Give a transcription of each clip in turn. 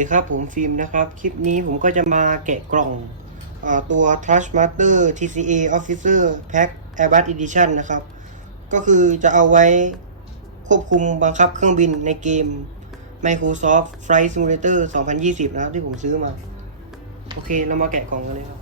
ดีครับผมฟิล์มนะครับ คลิปนี้ผมก็จะมาแกะกล่องอตัว Trachmaster TCA Officer Pack Airbus Edition นะครับ ก็คือจะเอาไว้ควบคุมบังคับเครื่องบินในเกม Microsoft Flight Simulator 2020 นะครับที่ผมซื้อมา โอเค เรามาแกะกล่องกันเลยครับ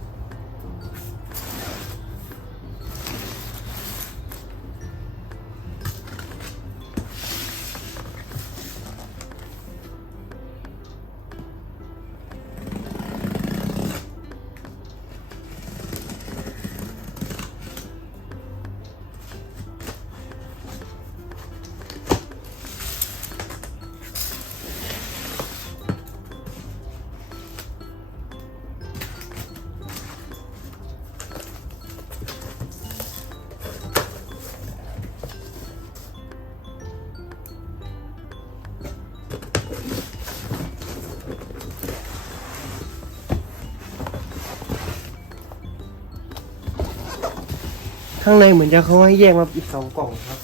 ข้างในเหมือนจะเขาให้แยกมาอีกสองกล่องครับ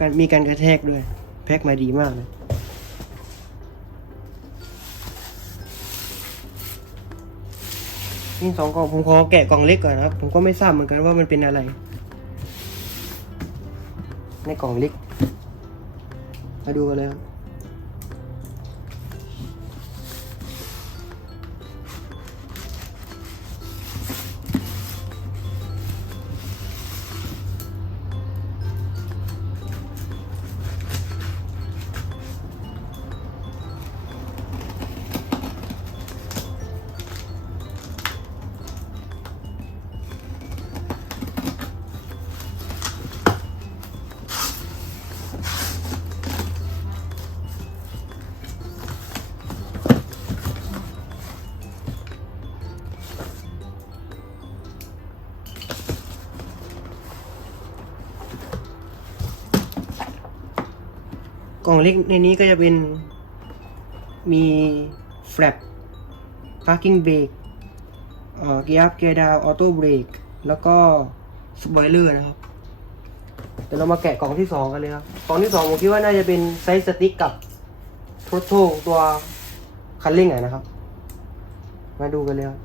การมีการกระแทกด้วย แพ็คมาดีมากเลยนี่สองกล่องผมขอแกะกล่องเล็กก่อนนะครับ ผมก็ไม่ทราบเหมือนกันว่ามันเป็นอะไร ในกล่องเล็ก มาดูกันเลยครับ กล่องเล็กในนี้ก็จะเป็นมีแฟลป parking brake เอ่อเกียร์เกียร์ดาวออโต้เบรกแล้วก็สปอยเลอร์นะครับ เดี๋ยวเรามาแกะกล่องที่สองกันเลยครับ กล่องที่สองผมคิดว่าน่าจะเป็นไซส์สติ๊กกับทร t โ l ตัวคันเร่งอะนะครับ มาดูกันเลยครับ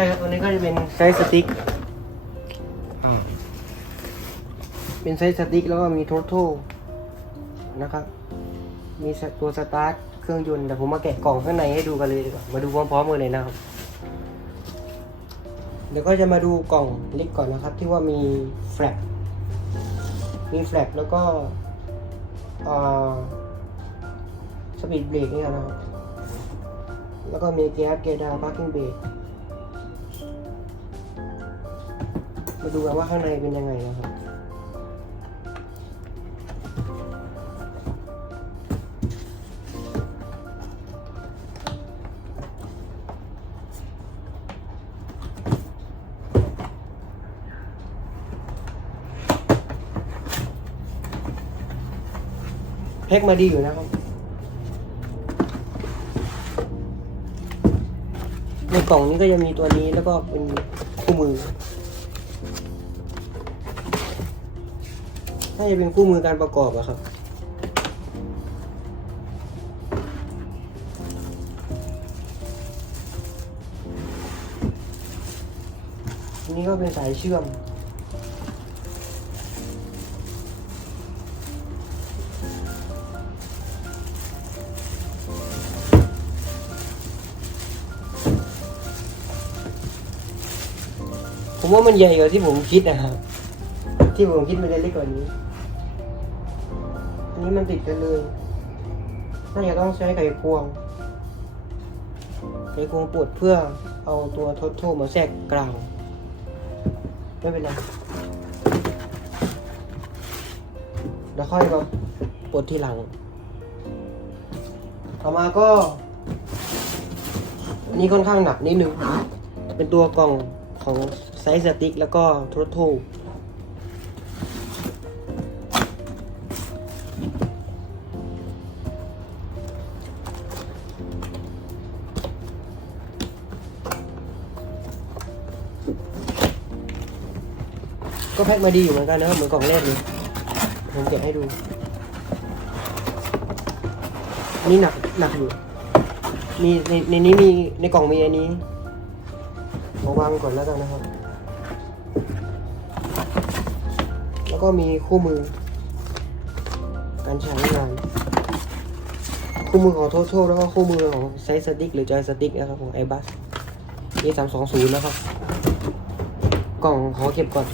ช่ครับ ตัวนี้ก็จะเป็นไซส์สติ๊กอ่าเป็นไซส์สติ๊กแล้วก็มีทร t โ l นะครับ มีตัวสตาร์ทเครื่องยนต์แต่ผมมาแกะกล่องข้างในให้ดูกันเลยดีกว่า มาดูพร้อมๆกันเลยนะครับ เดี๋ยวก็จะมาดูกล่องเล็กก่อนนะครับ ที่ว่ามีแฟลปมีแฟลปแล้วก็สปีดเบรกนี่นะครับ แล้วก็มีเกียร์เกียร์ดาวพาร์กิ้งเบรก มาดูกันว่าข้างในเป็นยังไงนะครับแพ็กมาดีอยู่นะครับในกล่องนี้ก็จะมีตัวนี้แล้วก็เป็นคู่มือ น่าจะเป็นคู่มือการประกอบอะครับนนี้ก็เป็นสายเชื่อมผมว่ามันใหญ่กว่าที่ผมคิดนะครับ ที่ผมคิดมันจะเล็กกว่านี้ นนี้มันติดกันเลยน่าจะต้องใช้ไขควง ไขควงปวดเพื่อเอาตัวทดโทมาแทรกกลางไม่เป็นไรแล้วค่อยมาปวดทีหลัง ต่อมาก็ อันนี้ค่อนข้างหนักนิดนึง เป็นตัวกล่องของไซส์สติ๊กแล้วก็ทรทโท ก็แพ็คมาดีอยู่เหมือนกันนะครับเหมือนกล่องแรกเลยผมเก็บให้ดูอันนี้หนักหนักอยู่มีในในนี้มีในกล่องมีอันนี้มาวางก่อนแล้วกันนะครับ แล้วก็มีคู่มือ การใช้งานคู่มือของโทโทแล้วก็คู่มือของไซส์สติ๊กหรือจอยสติ๊กนะครับของ Airbus A 3 2 0 นะครับ กล่องขอเก็บก่อน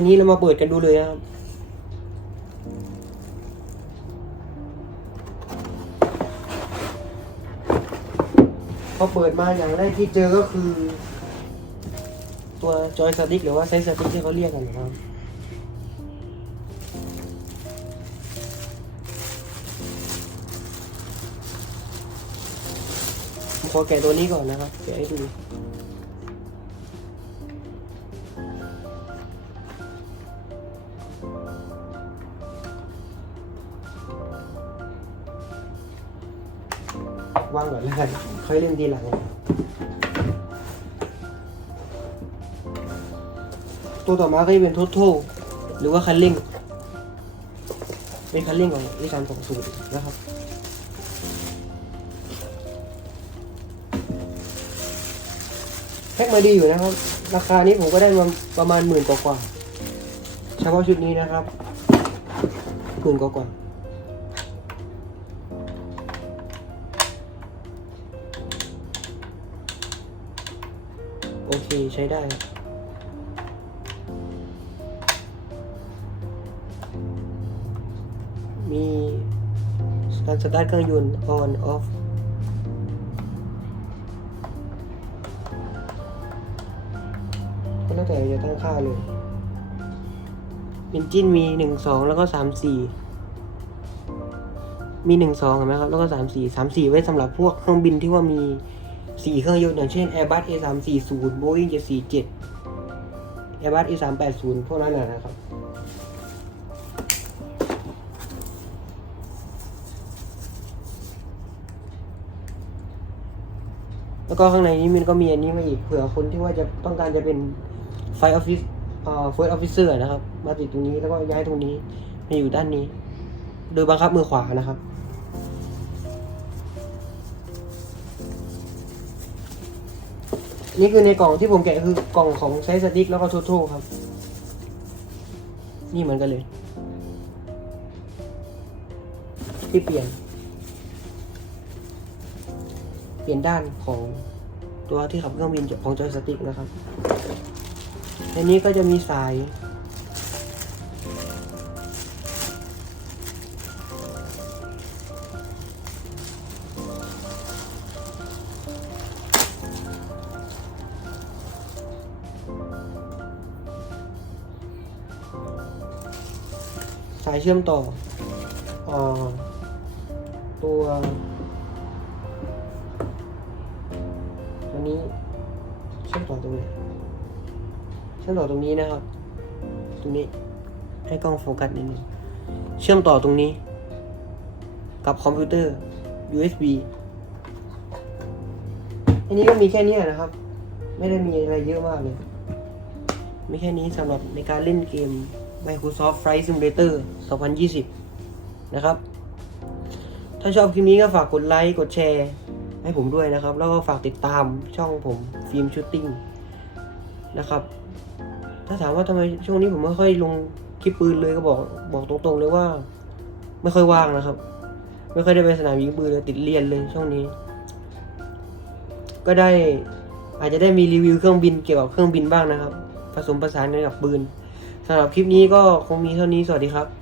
อันนี้เรามาเปิดกันดูเลยนะครับพอเปิดมาอย่างแรกที่เจอก็คือ ตัวจอยสติ๊กหรือว่าไซส์สติ๊กที่เขาเรียกกันนะครับขอแกะตัวนี้ก่อนนะครับแกะให้ดู วางก่อนแล้วกันค่อยเล่นทีหลัง ตัวต่อมาก็จะเป็นท o ท a l หรือว่าคันเร่ง เป็นคันเร่งของอีสานสองสูตรนะครับแพ็กมาดีอยู่นะครับ ราคานี้ผมก็ได้มาประมาณหมื่นกว่าเฉพาะชุดนี้นะครับหมื่นกว่าๆ โอเคใช้ได้มีการสตาร์ทเครื่องยนต์ on off ก็แล้วแต่จะตั้งค่าเลยอินจินมีหนึ่งสองแล้วก็สามสี่มีหนึ่งสองเห็นไหมครับ แล้วก็สามสี่สามสี่ไว้สำหรับพวกเครื่องบินที่ว่ามี สี่เครื่องยนต์อย่างเช่น Airbus A 3 4 0 Boeing 7 4 7 Airbus A 3 8 0 พวกนั้นนะนะครับ แล้วก็ข้างในนี้มันก็มีอันนี้มาอีกเผื่อคนที่ว่าจะต้องการจะเป็นไฟออฟฟิศเอ่อเฟิร์สออฟฟิเซอร์นะครับ มาติดตรงนี้แล้วก็ย้ายตรงนี้มาอยู่ด้านนี้ โดยบังคับมือขวานะครับ นี่คือในกล่องที่ผมแกะคือกล่องของไซส์สติ๊กแล้วก็ทูทูครับ นี่เหมือนกันเลย ที่เปลี่ยน เปลี่ยนด้านของตัวที่ขับเครื่องบินของจอยสติ๊กนะครับในนี้ก็จะมีสาย เชื่อมต่อออตัว ตัวนี้เชื่อมต่อตรงไหนเชื่อมต่อตรงนี้นะครับ ตรงนี้ให้กล้องโฟกัสนิดนึงเชื่อมต่อตรงนี้ กับคอมพิวเตอร์ USB อันนี้ก็มีแค่นี้นะครับ ไม่ได้มีอะไรเยอะมากเลยมีแค่นี้สำหรับในการเล่นเกม Microsoft Flight Simulator 2020 นะครับ ถ้าชอบคลิปนี้ก็ฝากกดไลค์กดแชร์ ให้ผมด้วยนะครับ แล้วก็ฝากติดตามช่องผมฟิล์มชูตติ้งนะครับ ถ้าถามว่าทำไมช่วงนี้ผมไม่ค่อยลงคลิปปืนเลยก็บอกบอกตรงๆเลยว่า ไม่ค่อยว่างนะครับ ไม่ค่อยได้ไปสนามยิงปืนเลยติดเรียนเลยช่วงนี้ ก็ได้อาจจะได้มีรีวิวเครื่องบินเกี่ยวกับเครื่องบินบ้างนะครับ ผสมผสานกันกับปืน สำหรับคลิปนี้ก็คงมีเท่านี้สวัสดีครับ